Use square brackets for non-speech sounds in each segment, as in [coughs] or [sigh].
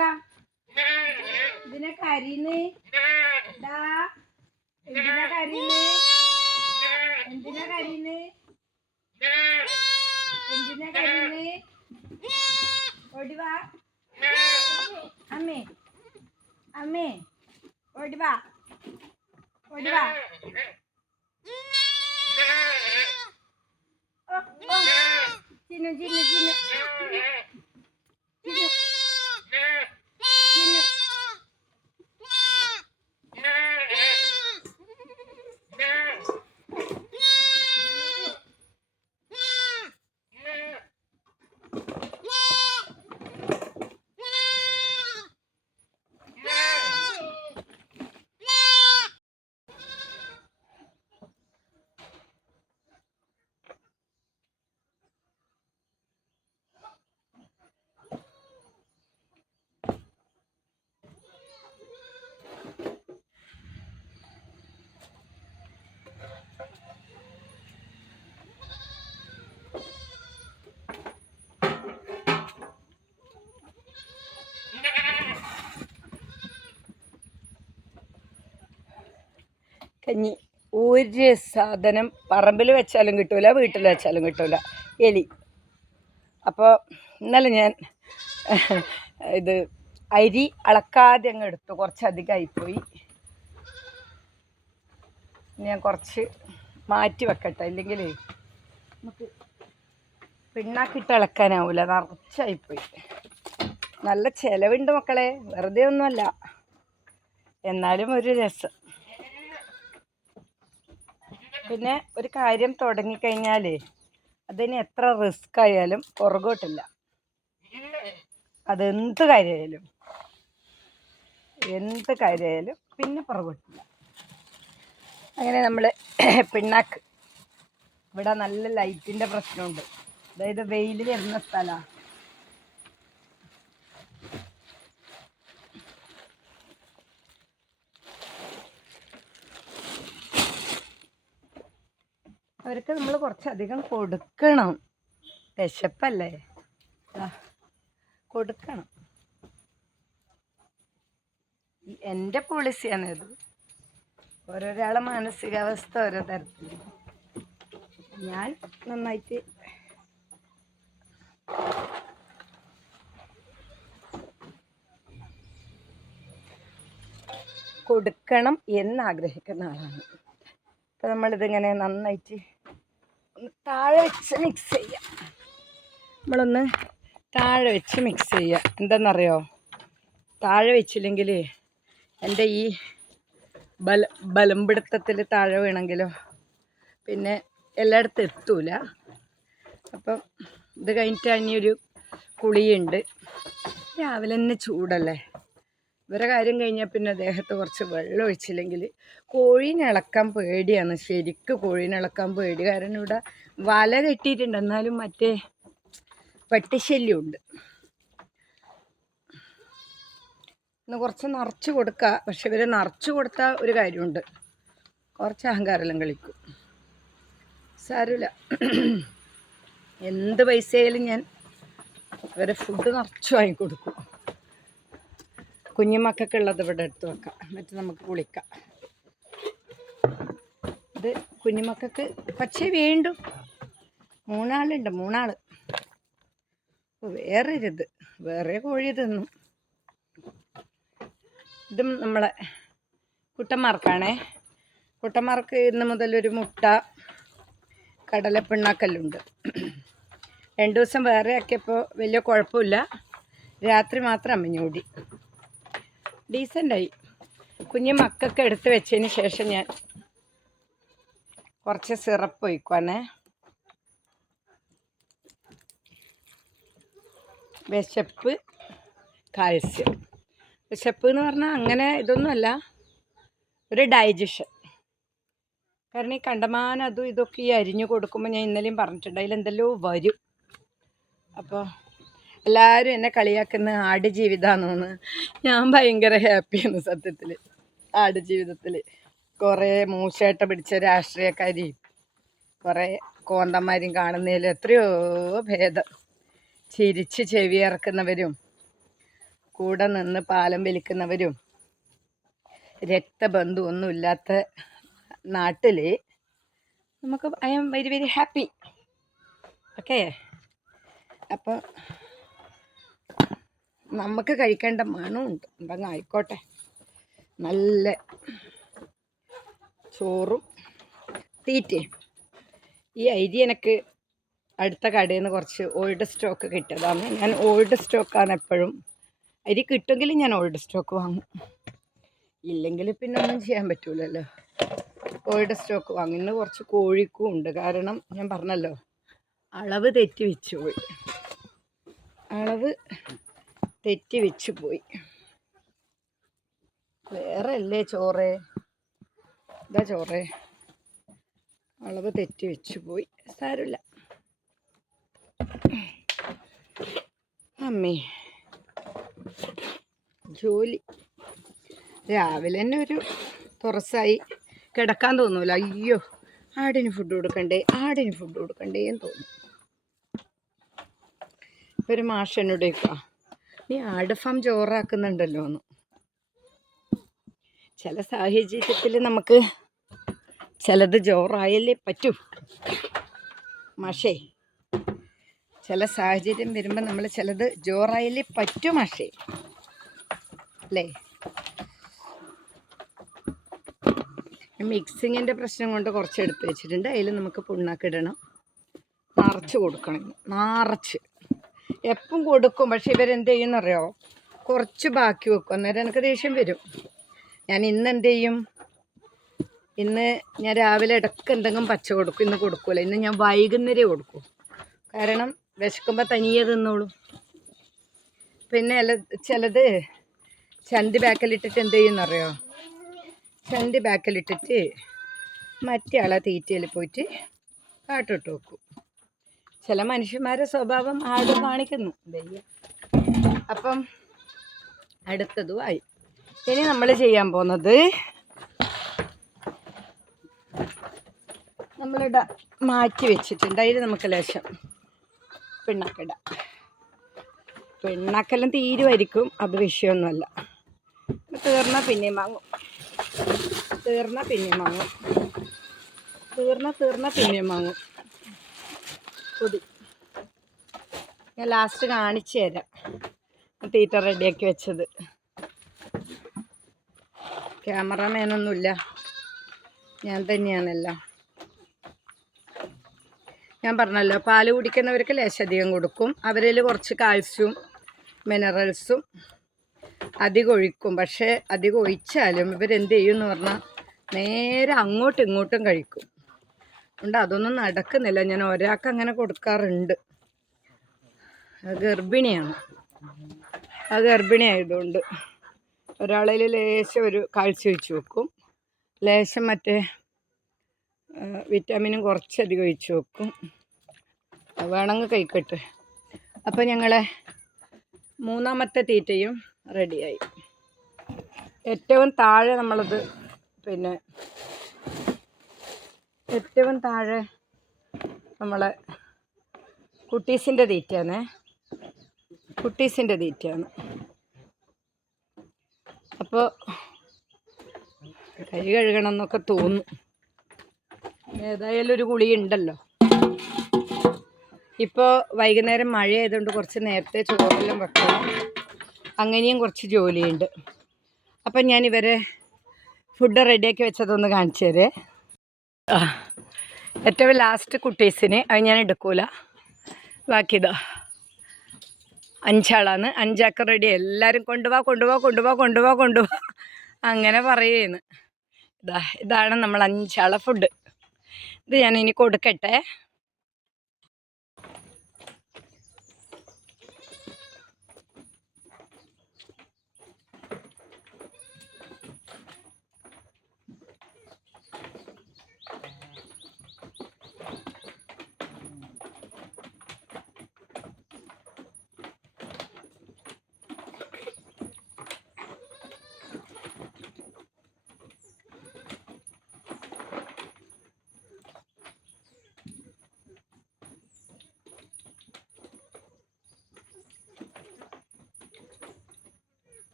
ഓടുക ഇതിനെ കരിന്ന്. എന്തിനാ കരിന്ന്? എന്തിനാ കരിന്ന്? എന്തിനാ കരിന്ന്? ഓടിവാ അമ്മേ. അമ്മേ. ഓടിവാ ഓടിവാ ചിന്നു ചിന്നു ചിന്നു. കഞ്ഞി ഒരു സാധനം പറമ്പിൽ വെച്ചാലും കിട്ടൂല വീട്ടിൽ വെച്ചാലും കിട്ടൂല. എലി. അപ്പോൾ ഇന്നലെ ഞാൻ ഇത് അരി അളക്കാതെ അങ്ങ് എടുത്തു. കുറച്ചധികമായിപ്പോയി. ഞാൻ കുറച്ച് മാറ്റി വെക്കട്ടെ. ഇല്ലെങ്കിൽ നമുക്ക് പിണ്ണാക്കിട്ട് ഇളക്കാനാവില്ല നിറച്ചായിപ്പോയി. നല്ല ചിലവുണ്ട് മക്കളെ. വെറുതെ ഒന്നുമല്ല. എന്നാലും ഒരു രസം. പിന്നെ ഒരു കാര്യം തുടങ്ങിക്കഴിഞ്ഞാൽ അതിന് എത്ര റിസ്ക് ആയാലും പുറകോട്ടില്ല. അതെന്ത് കാര്യമായാലും എന്ത് കാര്യമായാലും പിന്നെ പുറകോട്ടില്ല. അങ്ങനെ നമ്മൾ [coughs] പിണ്ണാക്ക്. ഇവിടെ നല്ല ലൈറ്റിന്റെ പ്രശ്നമുണ്ട്. അതായത് വെയിൽ വരുന്ന സ്ഥലമാണ് അവർക്ക് നമ്മൾ കുറച്ചധികം കൊടുക്കണം. വിശപ്പല്ലേ? കൊടുക്കണം. എന്റെ പോളിസിയാണിത് ഓരോരാളെ മാനസികാവസ്ഥ ഓരോ തരത്തിൽ ഞാൻ നന്നായിട്ട് കൊടുക്കണം എന്നാഗ്രഹിക്കുന്ന ആളാണ്. അപ്പോൾ നമ്മളിതിങ്ങനെ നന്നായിട്ട് ഒന്ന് താഴെ വെച്ച് മിക്സ് ചെയ്യാം. നമ്മളൊന്ന് താഴെ വെച്ച് മിക്സ് ചെയ്യുക എന്തെന്നറിയോ? താഴെ വെച്ചില്ലെങ്കിൽ എന്റെ ഈ ബല ബലംപിടുത്തത്തിൽ താഴെ വീണെങ്കിലോ പിന്നെ എല്ലായിടത്തും എത്തൂല. അപ്പം ഇത് കഴിഞ്ഞിട്ട് ഇനിയൊരു കുളിയുണ്ട്. രാവിലെ തന്നെ ചൂടല്ലേ? ഇവരെ കാര്യം കഴിഞ്ഞാൽ പിന്നെ ദേഹത്ത് കുറച്ച് വെള്ളം ഒഴിച്ചില്ലെങ്കിൽ കോഴീനെ ഇളക്കാൻ പേടിയാണ്. ശരിക്ക് കോഴീനെ ഇളക്കാൻ പേടി. കാരണം ഇവിടെ വല കെട്ടിയിട്ടുണ്ട്. എന്നാലും മറ്റേ പട്ടിശല്യമുണ്ട്. ഇന്ന് കുറച്ച് നിറച്ച് കൊടുക്കുക പക്ഷെ ഇവരെ നിറച്ച് കൊടുത്താൽ ഒരു കാര്യമുണ്ട്. കുറച്ച് അഹങ്കാരമെല്ലാം കളിക്കും. സാരമില്ല. എന്ത് പൈസയായാലും ഞാൻ ഇവരെ ഫുഡ് നിറച്ച് വാങ്ങിക്കൊടുക്കും. കുഞ്ഞുമക്കൊക്കെ ഉള്ളത് ഇവിടെ എടുത്ത് വെക്കാം. എന്നിട്ട് നമുക്ക് കുളിക്കാം. ഇത് കുഞ്ഞുമക്കൾക്ക് പക്ഷേ വീണ്ടും മൂന്നാളുണ്ട് മൂന്നാൾ വേറെ ഇത് വേറെ കോഴി തിന്നും. ഇതും നമ്മളെ കുട്ടന്മാർക്കാണേ. കുട്ടന്മാർക്ക് ഇന്ന് മുതൽ ഒരു മുട്ട കടലപ്പിണ്ണാക്കല്ലുണ്ട്. രണ്ട് ദിവസം വേറെ ആക്കിയപ്പോൾ വലിയ കുഴപ്പമില്ല. രാത്രി മാത്രം അമ്മഞ്ഞൂടി ഡീസന്റായി കുഞ്ഞു മക്കൊക്കെ എടുത്ത് വെച്ചതിന് ശേഷം ഞാൻ കുറച്ച് സിറപ്പ് ഒഴിക്കുവാണേ. വിശപ്പ് കാൽസ്യം. വിശപ്പ് എന്ന് പറഞ്ഞാൽ അങ്ങനെ ഇതൊന്നുമല്ല ഒരു ഡൈജഷൻ. കാരണം ഈ കണ്ടമാനം അതും ഇതൊക്കെ ഈ അരിഞ്ഞു കൊടുക്കുമ്പോൾ ഞാൻ ഇന്നലെയും പറഞ്ഞിട്ടുണ്ട് അതിലെന്തെല്ലോ വരും. അപ്പോൾ എല്ലാവരും എന്നെ കളിയാക്കുന്ന ആട് ജീവിതമാണെന്ന് ഞാൻ ഭയങ്കര ഹാപ്പിയാണ് സത്യത്തിൽ ആട് ജീവിതത്തിൽ കുറേ മൂശേട്ട പിടിച്ച രാഷ്ട്രീയക്കാരി കുറേ കോന്തന്മാരും കാണുന്നതിൽ എത്രയോ ഭേദം. ചിരിച്ച് ചെവി ഇറക്കുന്നവരും കൂടെ നിന്ന് പാലം വലിക്കുന്നവരും രക്തബന്ധമൊന്നുമില്ലാത്ത നാട്ടിൽ നമുക്ക് I am very very happy. Okay? അപ്പോൾ നമുക്ക് കഴിക്കേണ്ട മണമുണ്ട്. എന്താ ആയിക്കോട്ടെ. നല്ല ചോറും തീറ്റയും ഈ അരി എനിക്ക് അടുത്ത കടയിൽ നിന്ന് കുറച്ച് ഓൾഡ് സ്റ്റോക്ക് കിട്ടിയതാണ്. ഞാൻ ഓൾഡ് സ്റ്റോക്കാണ് എപ്പോഴും. അരി കിട്ടുമെങ്കിൽ ഞാൻ ഓൾഡ് സ്റ്റോക്ക് വാങ്ങും. ഇല്ലെങ്കിൽ പിന്നെ ഒന്നും ചെയ്യാൻ പറ്റൂലല്ലോ. ഓൾഡ് സ്റ്റോക്ക് വാങ്ങി. ഇന്ന് കുറച്ച് കോഴിക്കും ഉണ്ട്. കാരണം ഞാൻ പറഞ്ഞല്ലോ അളവ് തെറ്റി വെച്ചു പോയി അളവ് തെറ്റി വെച്ചു പോയി. വേറെ അല്ലേ ചോറ്? ഇതാ ചോറ്? അളവ് തെറ്റി വെച്ചു പോയി. സാരമില്ല. അമ്മേ. ജോലി. രാവിലെ തന്നെ ഒരു തുറസായി. കിടക്കാൻ തോന്നൂല. അയ്യോ ആടിന് ഫുഡ് കൊടുക്കണ്ടേ? ആടിന് ഫുഡ് കൊടുക്കണ്ടേ എന്ന് തോന്നും. ഇപ്പൊ ഒരു മാഷ് നീ ആട് ഫാം ചോറാക്കുന്നുണ്ടല്ലോ എന്ന് ചില സാഹചര്യത്തിൽ നമുക്ക് ചിലത് ജോറായല്ലേ പറ്റൂ. മാഷേ ചില സാഹചര്യം വരുമ്പോൾ നമ്മൾ ചിലത് ജോറായല്ലേ പറ്റൂ മാഷേ. അല്ലേ? മിക്സിങ്ങിന്റെ പ്രശ്നം കൊണ്ട് കുറച്ച് എടുത്ത് വെച്ചിട്ടുണ്ട്. അതിൽ നമുക്ക് പുണ്ണാക്കിടണം നിറച്ച് കൊടുക്കണം നിറച്ച്. എപ്പം കൊടുക്കും. പക്ഷെ ഇവരെന്ത് ചെയ്യുന്നറിയോ? കുറച്ച് ബാക്കി വെക്കും. അന്നേരം എനിക്ക് ദേഷ്യം വരും. ഞാൻ ഇന്ന് എന്ത് ചെയ്യും? ഇന്ന് ഞാൻ രാവിലെ ഇടയ്ക്ക് എന്തെങ്കിലും പച്ച കൊടുക്കും. ഇന്ന് കൊടുക്കൂല. ഇന്ന് ഞാൻ വൈകുന്നേരം കൊടുക്കും. കാരണം വിശക്കുമ്പോൾ തനിയെ തിന്നോളൂ. പിന്നെ ചിലത് ചന്തി ബാക്കിലിട്ടിട്ട് എന്ത് ചെയ്യുന്നറിയോ? ചന്തി ബാക്കിലിട്ടിട്ട് മറ്റേ ആളെ തീറ്റയിൽ പോയിട്ട് കാട്ടിട്ട് വെക്കും. ചില മനുഷ്യന്മാരെ സ്വഭാവം ആട് കാണിക്കുന്നു. അപ്പം അടുത്തതുമായി ഇനി നമ്മൾ ചെയ്യാൻ പോകുന്നത് നമ്മളിട മാറ്റി വെച്ചിട്ടുണ്ട്. അതിൽ നമുക്ക് ലേശം പിണ്ണാക്കിടാം പിണ്ണാക്കെല്ലാം തീരുമായിരിക്കും. അത് വിഷയമൊന്നുമല്ല. തീർന്നാൽ പിന്നെയും വാങ്ങും. തീർന്നാൽ പിന്നെയും വാങ്ങും. തീർന്നാൽ തീർന്നാൽ പിന്നെയും വാങ്ങും. പൊതി. ഞാൻ ലാസ്റ്റ് കാണിച്ചു തരാം. തീറ്റ റെഡിയാക്കി വെച്ചത്. ക്യാമറമാനൊന്നുമില്ല ഞാൻ തന്നെയാണെല്ലാം. ഞാൻ പറഞ്ഞല്ലോ പാൽ കുടിക്കുന്നവർക്ക് ലേശധികം കൊടുക്കും. അവരിൽ കുറച്ച് കാൽസ്യവും മിനറൽസും അധികം ഒഴിക്കും. പക്ഷേ അധികം ഒഴിച്ചാലും ഇവരെന്ത് ചെയ്യും എന്ന് പറഞ്ഞാൽ നേരെ അങ്ങോട്ടും ഇങ്ങോട്ടും കഴിക്കും. അതുകൊണ്ട് അതൊന്നും നടക്കുന്നില്ല. ഞാൻ ഒരാൾക്ക് അങ്ങനെ കൊടുക്കാറുണ്ട്. ഗർഭിണിയാണ്. ആ ഗർഭിണി ആയതുകൊണ്ട് ഒരാളിൽ ലേശം ഒരു കാഴ്ച വെച്ച് വെക്കും. ലേശം മറ്റേ വിറ്റാമിനും കുറച്ചധികം ഒഴിച്ച് വെക്കും. വേണമെങ്കിൽ കഴിക്കട്ടെ അപ്പോൾ ഞങ്ങളെ മൂന്നാമത്തെ തീറ്റയും റെഡിയായി. ഏറ്റവും താഴെ നമ്മളത് പിന്നെ ഏറ്റവും താഴെ നമ്മളെ കുട്ടീസിന്റെ തീറ്റയാണ്. കുട്ടീസിന്റെ തീറ്റയാണ്. അപ്പോൾ കൈ കഴുകണം എന്നൊക്കെ തോന്നും. ഏതായാലും ഒരു കുളി ഉണ്ടല്ലോ. ഇപ്പോൾ വൈകുന്നേരം മഴ ആയതുകൊണ്ട് കുറച്ച് നേരത്തെ ചോറെല്ലാം വെക്കണം. അങ്ങനെയും കുറച്ച് ജോലിയുണ്ട്. അപ്പം ഞാനിവരെ ഫുഡ് റെഡിയാക്കി വെച്ചതൊന്ന് കാണിച്ചു തരേ ആ ഏറ്റവും ലാസ്റ്റ് കുട്ടീസിന് അത് ഞാൻ എടുക്കൂല. ബാക്കിയതാ. അഞ്ചാളാണ്. അഞ്ചാക്ക റെഡി എല്ലാവരും കൊണ്ടുപോവാ കൊണ്ടുപോവാ കൊണ്ടുപോവാ കൊണ്ടുപോവാ കൊണ്ടുപോവാ അങ്ങനെ പറയുന്നു. ഇതാ ഇതാണ് നമ്മൾ അഞ്ചാളെ ഫുഡ് ഇത് ഞാൻ ഇനി കൊടുക്കട്ടെ.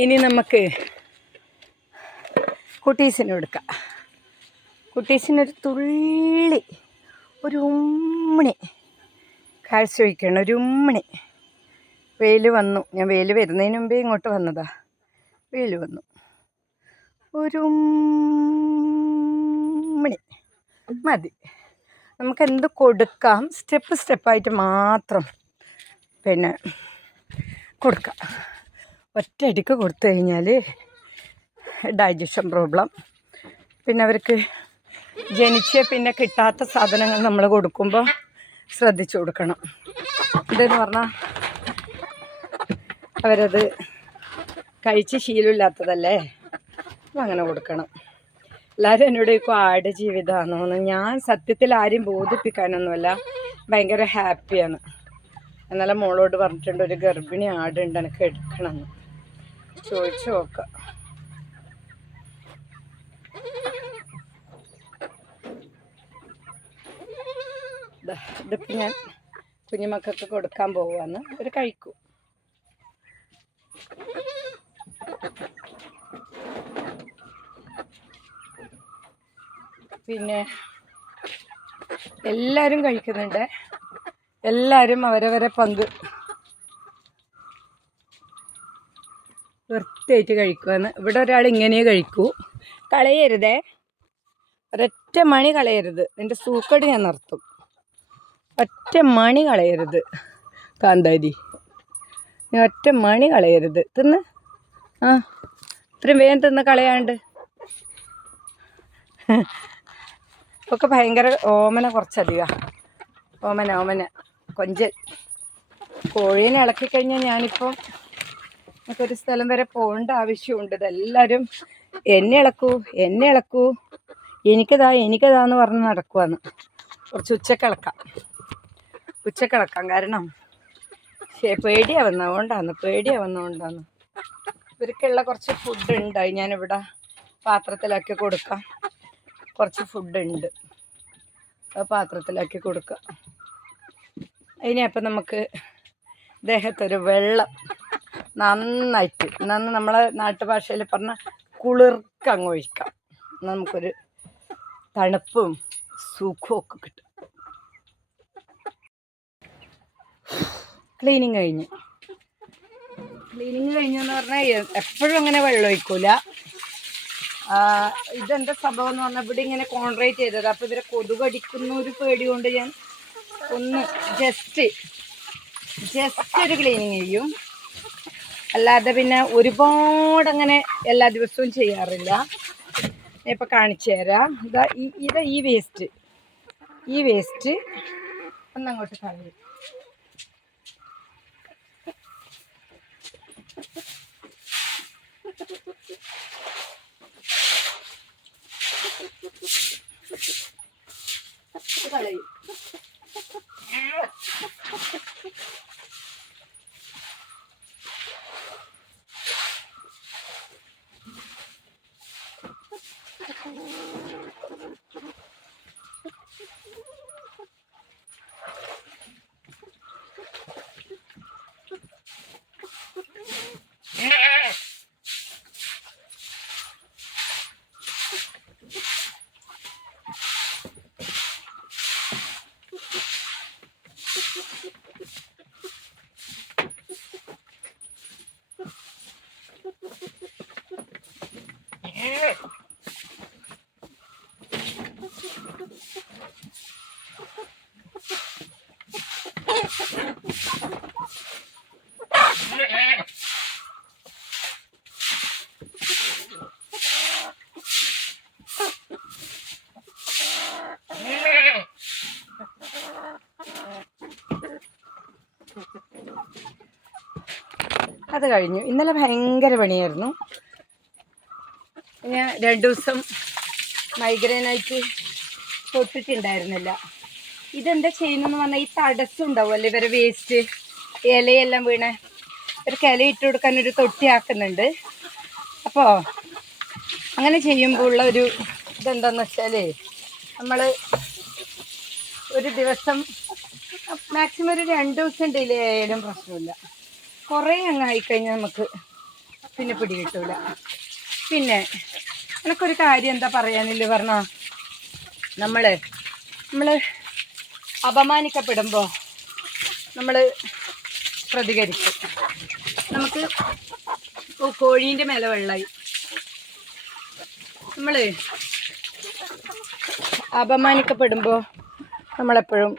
ഇനി നമുക്ക് കുട്ടീസിന് കൊടുക്കാം കുട്ടീസിനൊരു തുള്ളി ഒരു ഉമ്മണി കാഴ്ചവെക്കണം ഒരു ഉമ്മണി. വെയിൽ വന്നു. ഞാൻ വെയിൽ വരുന്നതിന് മുമ്പേ ഇങ്ങോട്ട് വന്നതാ. വെയിൽ വന്നു. ഒരു ഉമ്മണി. മതി. നമുക്ക് എന്ത് കൊടുക്കാം? സ്റ്റെപ്പ് സ്റ്റെപ്പായിട്ട് മാത്രം പിന്നെ കൊടുക്കാം. ഒറ്റയടിക്ക് കൊടുത്തു കഴിഞ്ഞാൽ ഡൈജഷൻ പ്രോബ്ലം പിന്നെ അവർക്ക് ജനിച്ച് പിന്നെ കിട്ടാത്ത സാധനങ്ങൾ നമ്മൾ കൊടുക്കുമ്പോൾ ശ്രദ്ധിച്ചു കൊടുക്കണം. ഇതെന്ന് പറഞ്ഞാൽ അവരത് കഴിച്ച് ശീലമില്ലാത്തതല്ലേ? അങ്ങനെ കൊടുക്കണം. എല്ലാവരും എന്നോട് ഇപ്പോൾ ആട് ജീവിതമാണെന്ന് ഞാൻ സത്യത്തിൽ ആരും ബോധിപ്പിക്കാനൊന്നുമല്ല ഭയങ്കര ഹാപ്പിയാണ് എന്നാലും മോളോട് പറഞ്ഞിട്ടുണ്ട് ഒരു ഗർഭിണി ആടുണ്ട് എനിക്ക് എടുക്കണമെന്ന് ചോദിച്ചു നോക്കാം ഇതിപ്പോൾ ഞാൻ കുഞ്ഞുമക്കൾക്ക് കൊടുക്കാൻ പോവാന്ന്. അവർ കഴിക്കും. പിന്നെ എല്ലാവരും കഴിക്കുന്നുണ്ട്. എല്ലാവരും അവരവരെ പങ്ക് വൃത്തിയായിട്ട് കഴിക്കുമെന്ന് ഇവിടെ ഒരാൾ ഇങ്ങനെ കഴിക്കൂ. കളയരുതേ. ഒരൊറ്റ മണി കളയരുത്. എന്റെ സൂക്കട് ഞാൻ നിർത്തും. ഒറ്റ മണി കളയരുത്. കാന്താരി. നീ ഒറ്റ മണി കളയരുത്. തിന്ന്. ആ ഇത്രയും വേഗം തിന്ന് കളയാണ്ട്. ഒക്കെ ഭയങ്കര ഓമന കുറച്ചധികം. ഓമന ഓമന. കൊഞ്ചൽ കോഴീനെ ഇളക്കി കഴിഞ്ഞാൽ ഞാനിപ്പം നമുക്കൊരു സ്ഥലം വരെ പോകേണ്ട ആവശ്യമുണ്ട്. ഇതെല്ലാവരും എന്നെ ഇളക്കൂ എന്നെ ഇളക്കൂ എനിക്കതാ എനിക്കതാ എന്ന് പറഞ്ഞ് നടക്കുവാന്ന്. കുറച്ച് ഉച്ചക്കിളക്കാം ഉച്ചക്കിളക്കാം കാരണം പേടിയാ വന്നതുകൊണ്ടാണ് പേടിയാ വന്നതുകൊണ്ടാണ് ഇവർക്കുള്ള കുറച്ച് ഫുഡ് ഉണ്ടായി ഞാനിവിടെ പാത്രത്തിലാക്കി കൊടുക്കാം. കുറച്ച് ഫുഡ് ഉണ്ട്. പാത്രത്തിലാക്കി കൊടുക്കാം. അതിനെ അപ്പം നമുക്ക് ദേഹത്തൊരു വെള്ളം നന്നായിട്ട്. നന്ന് നമ്മളെ നാട്ടുഭാഷയിൽ പറഞ്ഞ കുളിർക്കങ്ങ് ഒഴിക്കാം. എന്നാ നമുക്കൊരു തണുപ്പും സുഖവും ഒക്കെ കിട്ടും. ക്ലീനിങ് കഴിഞ്ഞ്. ക്ലീനിങ് കഴിഞ്ഞു എന്ന് പറഞ്ഞാൽ എപ്പോഴും അങ്ങനെ വെള്ളം ഒഴിക്കൂല. ഇതെന്താ സംഭവം എന്ന് പറഞ്ഞാൽ ഇവിടെ ഇങ്ങനെ കോൺട്രേറ്റ് ചെയ്തത്. അപ്പോൾ ഇവരെ കൊതുകടിക്കുന്ന ഒരു പേടി കൊണ്ട് ഞാൻ ഒന്ന് ജസ്റ്റ് ജസ്റ്റ് ഒരു ക്ലീനിങ് ചെയ്യും. അല്ലാതെ പിന്നെ ഒരുപാട് അങ്ങനെ എല്ലാ ദിവസവും ചെയ്യാറില്ല. ഞാൻ ഇപ്പം കാണിച്ചു തരാം. ഇതാ ഈ ഇതാ ഈ വേസ്റ്റ് ഈ വേസ്റ്റ് ഒന്നങ്ങോട്ട് കളയും. കളയും. അത് കഴിഞ്ഞു. ഇന്നലെ ഭയങ്കര പണിയായിരുന്നു. ഞാൻ രണ്ടു ദിവസം മൈഗ്രെയിനായിട്ട് തൊട്ടിട്ടുണ്ടായിരുന്നില്ല. ഇതെന്താ ചെയ്യുന്നതെന്ന് പറഞ്ഞാൽ ഈ തടസ്സം ഉണ്ടാവുമല്ലോ ഇവരെ വേസ്റ്റ് ഇലയെല്ലാം വീണ ഇവർക്ക് ഇല ഇട്ട് കൊടുക്കാൻ ഒരു തൊട്ടിയാക്കുന്നുണ്ട് അപ്പോൾ അങ്ങനെ ചെയ്യുമ്പോൾ ഉള്ള ഒരു ഇതെന്താന്ന് വെച്ചാലേ നമ്മൾ ഒരു ദിവസം മാക്സിമം ഒരു രണ്ട് ദിവസം ഡിലേ ആയാലും പ്രശ്നമില്ല. കുറേ അങ്ങ് ആയിക്കഴിഞ്ഞാൽ നമുക്ക് പിന്നെ പിടി കിട്ടൂല. പിന്നെ എനിക്കൊരു കാര്യം എന്താ പറയാനില്ല പറഞ്ഞോ? നമ്മൾ നമ്മൾ അപമാനിക്കപ്പെടുമ്പോൾ നമ്മൾ പ്രതികരിക്കും. നമുക്ക് കോഴീന്റെ മേലെ വെള്ളമായി നമ്മൾ അപമാനിക്കപ്പെടുമ്പോൾ നമ്മളെപ്പോഴും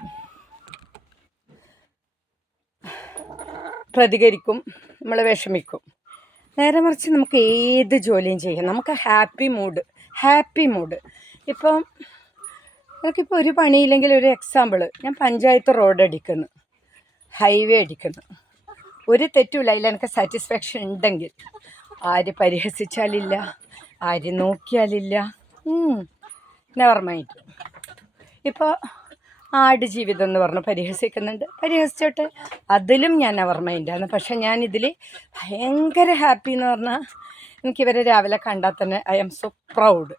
പ്രതികരിക്കും നമ്മൾ വിഷമിക്കും. നേരെ മറിച്ച് നമുക്ക് ഏത് ജോലിയും ചെയ്യാം. നമുക്ക് ഹാപ്പി മൂഡ് ഹാപ്പി മൂഡ്. ഇപ്പം എനിക്കിപ്പോൾ ഒരു പണിയില്ലെങ്കിൽ ഒരു എക്സാമ്പിൾ ഞാൻ പഞ്ചായത്ത് റോഡ് അടിക്കുന്നു ഹൈവേ അടിക്കുന്നു. ഒരു തെറ്റുമില്ല അതിൽ എനിക്ക് സാറ്റിസ്ഫാക്ഷൻ ഉണ്ടെങ്കിൽ. ആര് പരിഹസിച്ചാലില്ല ആര് നോക്കിയാലില്ല. നെവർ മൈൻഡ് ഇപ്പോൾ ആട് ജീവിതം എന്ന് പറഞ്ഞ് പരിഹസിക്കുന്നുണ്ട്. പരിഹസിച്ചോട്ടെ. അതിലും ഞാൻ അവർ മൈൻഡാണ് പക്ഷെ ഞാൻ ഇതിൽ ഭയങ്കര ഹാപ്പി എന്ന് പറഞ്ഞാൽ എനിക്കിവരെ രാവിലെ കണ്ടാൽ തന്നെ ഐ ആം സോ പ്രൗഡ്.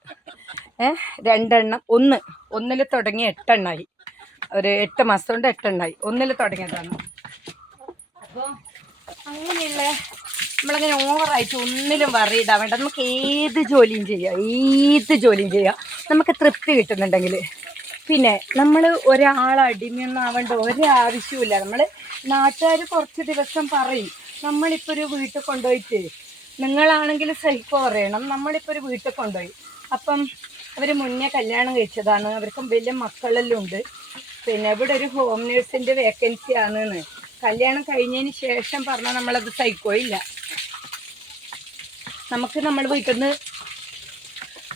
രണ്ടെണ്ണം. ഒന്ന്. ഒന്നിൽ തുടങ്ങി എട്ടെണ്ണമായി ഒരു എട്ട് മാസം കൊണ്ട് എട്ടെണ്ണമായി ഒന്നിൽ തുടങ്ങിയതാണ്. അപ്പോൾ അങ്ങനെയുള്ള നമ്മളങ്ങനെ ഓവറായിട്ട് ഒന്നിലും വറിയിടാൻ വേണ്ട. നമുക്ക് ഏത് ജോലിയും ചെയ്യാം. ഏത് ജോലിയും ചെയ്യാം. നമുക്ക് തൃപ്തി കിട്ടുന്നുണ്ടെങ്കിൽ പിന്നെ നമ്മൾ ഒരാൾ അടിമയൊന്നും ആവേണ്ട ഒരാവശ്യമില്ല നമ്മൾ നാട്ടുകാർ കുറച്ച് ദിവസം പറയും നമ്മളിപ്പോൾ ഒരു വീട്ടിൽ കൊണ്ടുപോയിട്ട് നിങ്ങളാണെങ്കിൽ സഹിക്കോ പറയണം. നമ്മളിപ്പോൾ ഒരു വീട്ടിൽ കൊണ്ടുപോയി. അപ്പം അവർ മുന്നേ കല്യാണം കഴിച്ചതാണ്. അവർക്കും വലിയ മക്കളെല്ലാം ഉണ്ട്. പിന്നെ ഇവിടെ ഒരു ഹോം നേഴ്സിന്റെ വേക്കൻസി ആണെന്ന്. കല്യാണം കഴിഞ്ഞതിന് ശേഷം പറഞ്ഞാൽ നമ്മളത് സഹിക്കോയില്ല നമുക്ക് നമ്മൾ വീട്ടിൽ നിന്ന്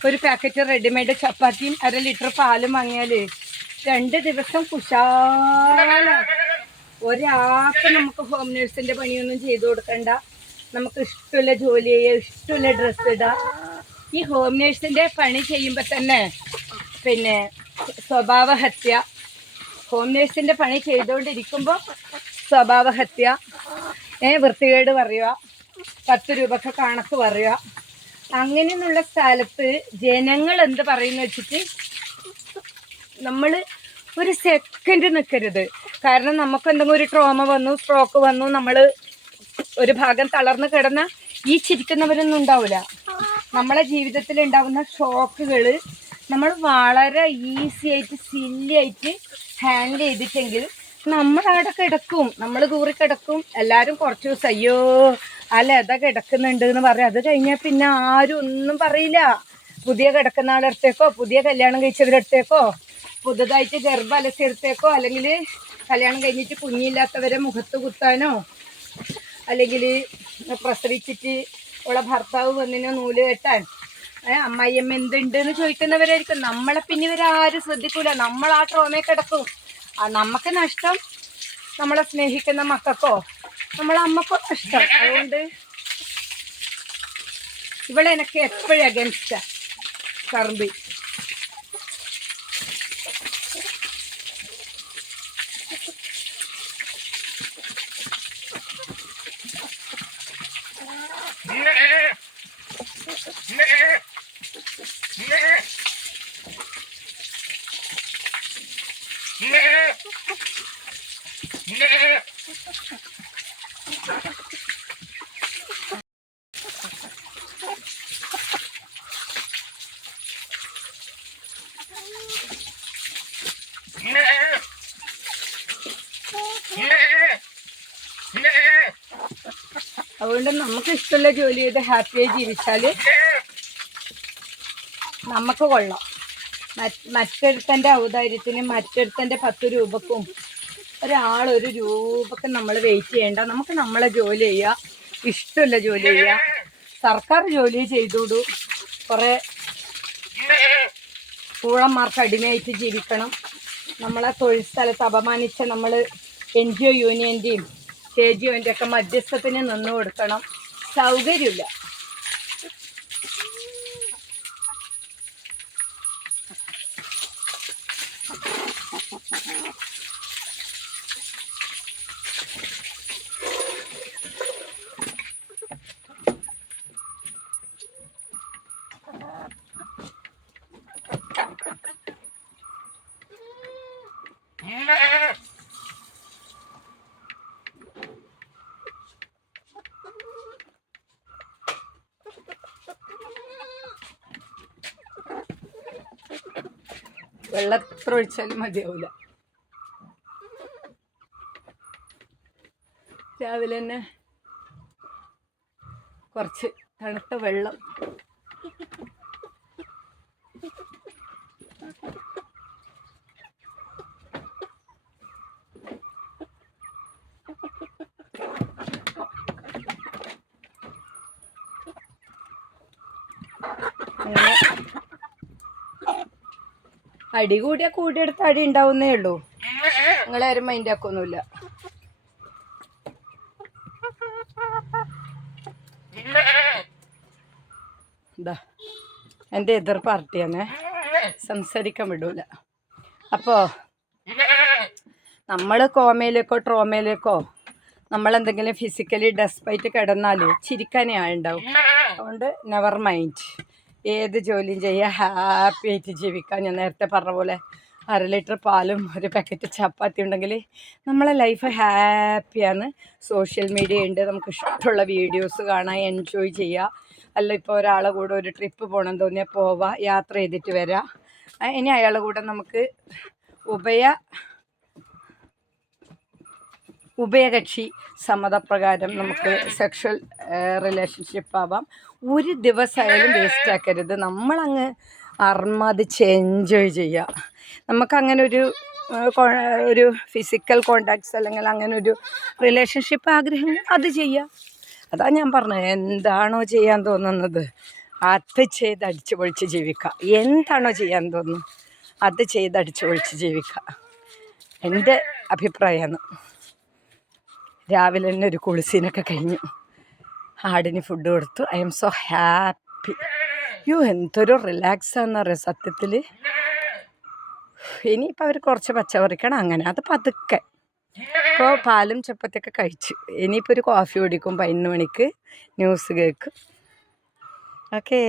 ഒരു പാക്കറ്റ് റെഡിമെയ്ഡ് ചപ്പാത്തിയും അര ലിറ്റർ പാലും വാങ്ങിയാൽ രണ്ട് ദിവസം കുശാല. ഒരാൾക്ക് നമുക്ക് ഹോം നേഴ്സിന്റെ പണിയൊന്നും ചെയ്തു കൊടുക്കണ്ട. നമുക്ക് ഇഷ്ടമുള്ള ജോലി ചെയ്യുക ഇഷ്ടമുള്ള ഡ്രസ്സ് ഇടുക ഈ ഹോം നേഴ്സിന്റെ പണി ചെയ്യുമ്പോൾ തന്നെ പിന്നെ സ്വഭാവഹത്യ. ഹോം നേഴ്സിന്റെ പണി ചെയ്തുകൊണ്ടിരിക്കുമ്പോൾ സ്വഭാവഹത്യ. ഏ വൃത്തികേട് പറയുക. പത്ത് രൂപക്ക് കണക്ക് പറയുക. അങ്ങനെയുള്ള സ്ഥലത്ത് ജനങ്ങൾ എന്ത് പറയുന്നു വെച്ചിട്ട് നമ്മൾ ഒരു സെക്കൻഡ് നിൽക്കരുത് കാരണം നമുക്ക് എന്തെങ്കിലും ഒരു ട്രോമ വന്നു സ്ട്രോക്ക് വന്നു നമ്മൾ ഒരു ഭാഗം തളർന്ന് കിടന്ന ഈ ചിരിക്കുന്നവരൊന്നും ഉണ്ടാവില്ല നമ്മളെ ജീവിതത്തിൽ ഉണ്ടാവുന്ന ഷോക്കുകൾ നമ്മൾ വളരെ ഈസി ആയിട്ട് സില്ലി ആയിട്ട് ഹാൻഡിൽ ചെയ്തിട്ടെങ്കിൽ നമ്മൾ അവിടെ കിടക്കും. നമ്മൾ കൂറി കിടക്കും. എല്ലാവരും കുറച്ച് ദിവസം അയ്യോ ആ ലത കിടക്കുന്നുണ്ട് എന്ന് പറയും. അത് കഴിഞ്ഞാൽ പിന്നെ ആരും ഒന്നും പറയില്ല. പുതിയ കിടക്കുന്ന ആളെടുത്തേക്കോ പുതിയ കല്യാണം കഴിച്ചവരെടുത്തേക്കോ പുതുതായിട്ട് ഗർഭം അലസിയെടുത്തേക്കോ അല്ലെങ്കിൽ കല്യാണം കഴിഞ്ഞിട്ട് കുഞ്ഞില്ലാത്തവരെ മുഖത്ത് കുത്താനോ അല്ലെങ്കിൽ പ്രസവിച്ചിട്ട് ഉള്ള ഭർത്താവ് വന്നിനോ നൂൽ കെട്ടാൻ അമ്മായിയമ്മ എന്തുണ്ട് എന്ന് ചോദിക്കുന്നവരായിരിക്കും. നമ്മളെ പിന്നെ ഇവരാരും ശ്രദ്ധിക്കൂല. നമ്മൾ ആ ട്രോമയെ കിടക്കും. നമുക്ക് നഷ്ടം നമ്മളെ സ്നേഹിക്കുന്ന മക്കൾക്കോ നമ്മളെ അമ്മയ്ക്ക് ഇഷ്ടം. അതുകൊണ്ട് ഇവളെ എനിക്ക് എപ്പോഴും അഗൻസ്റ്റാ കറമ്പി. ഇഷ്ടമുള്ള ജോലി ചെയ്ത് ഹാപ്പിയായി ജീവിച്ചാൽ നമുക്ക് കൊള്ളാം. മറ്റ് മറ്റൊരുത്തന്റെ ഔദാര്യത്തിനും മറ്റൊരുത്തന്റെ പത്ത് രൂപക്കും ഒരാളൊരു ഒരു രൂപക്ക് നമ്മൾ വെയിറ്റ് ചെയ്യേണ്ട. നമുക്ക് നമ്മളെ ജോലി ചെയ്യുക ഇഷ്ടമുള്ള ജോലി ചെയ്യുക സർക്കാർ ജോലി ചെയ്തുവിടൂ കുറേ ഊഴന്മാർക്ക് അടിമയായിട്ട് ജീവിക്കണം. നമ്മളെ തൊഴിൽ സ്ഥലത്ത് അപമാനിച്ച നമ്മൾ എൻ ജി ഒ യൂണിയന്റെയും കെ ജി ഒന്റെ ഒക്കെ മധ്യസ്ഥത്തിന് നിന്ന് കൊടുക്കണം. സൗകര്യമില്ല. വെള്ളം എത്ര ഒഴിച്ചാലും മതിയാവില്ല രാവിലെ തന്നെ കുറച്ച് തണുത്ത വെള്ളം അങ്ങനെ അടി കൂടിയ കൂടിയെടുത്ത് അടി ഉണ്ടാവുന്നേ ഉള്ളൂ. നിങ്ങളാരും മൈൻഡ് ആക്കൊന്നുമില്ല. എന്റെ എന്റെ എതിർ പാർട്ടിയാണ് സംസാരിക്കാൻ വിടൂല. അപ്പോ നമ്മൾ കോമയിലേക്കോ ട്രോമയിലേക്കോ നമ്മളെന്തെങ്കിലും ഫിസിക്കലി ഡെസ്പൈറ്റ് കിടന്നാൽ ചിരിക്കാനേ ആളുണ്ടാവും. അതുകൊണ്ട് നെവർ മൈൻഡ് ഏത് ജോലിയും ചെയ്യുക ഹാപ്പി ആയിട്ട് ജീവിക്കാം ഞാൻ നേരത്തെ പറഞ്ഞ പോലെ അര ലിറ്റർ പാലും ഒരു പാക്കറ്റ് ചപ്പാത്തി ഉണ്ടെങ്കിൽ നമ്മളെ ലൈഫ് ഹാപ്പിയാണ് സോഷ്യൽ മീഡിയ ഉണ്ട്. നമുക്ക് ഇഷ്ടമുള്ള വീഡിയോസ് കാണാൻ എൻജോയ് ചെയ്യുക അല്ല ഇപ്പോൾ ഒരാളെ കൂടെ ഒരു ട്രിപ്പ് പോകണം തോന്നിയാൽ പോവാം യാത്ര ചെയ്തിട്ട് വരാം. ഇനി അയാളെ കൂടെ നമുക്ക് ഉഭയ ഉഭയകക്ഷി സമ്മതപ്രകാരം നമുക്ക് സെക്ഷൽ റിലേഷൻഷിപ്പ് ആവാം. ഒരു ദിവസമായാലും വേസ്റ്റ് ആക്കരുത്. നമ്മളങ്ങ് അർമാദിച്ച് എൻജോയ് ചെയ്യുക നമുക്കങ്ങനെ ഒരു ഒരു ഫിസിക്കൽ കോണ്ടാക്ട്സ് അല്ലെങ്കിൽ അങ്ങനെ ഒരു റിലേഷൻഷിപ്പ് ആഗ്രഹം അത് ചെയ്യുക അതാ ഞാൻ പറഞ്ഞത്. എന്താണോ ചെയ്യാൻ തോന്നുന്നത് അത് ചെയ്ത് അടിച്ചു പൊളിച്ച് ജീവിക്കുക എന്താണോ ചെയ്യാൻ തോന്നുന്നത് അത് ചെയ്ത് അടിച്ചു പൊളിച്ച് ജീവിക്കുക എന്റെ അഭിപ്രായമാണ്. രാവിലെ തന്നെ ഒരു കുളിസീനൊക്കെ കഴിഞ്ഞു. ആടിന് ഫുഡ് കൊടുത്തു. ഐ എം സോ ഹാപ്പി യോ എന്തൊരു റിലാക്സ് ആണെന്ന് പറയാം സത്യത്തിൽ ഇനിയിപ്പോൾ അവർ കുറച്ച് പച്ചവറിക്കണം അങ്ങനെ അത് പതുക്കെ. ഇപ്പോൾ പാലും ചപ്പാത്തിയൊക്കെ കഴിച്ചു. ഇനിയിപ്പോൾ ഒരു കോഫി കുടിക്കും. പതിനൊന്ന് മണിക്ക് ന്യൂസ് കേൾക്കും. ഓക്കേ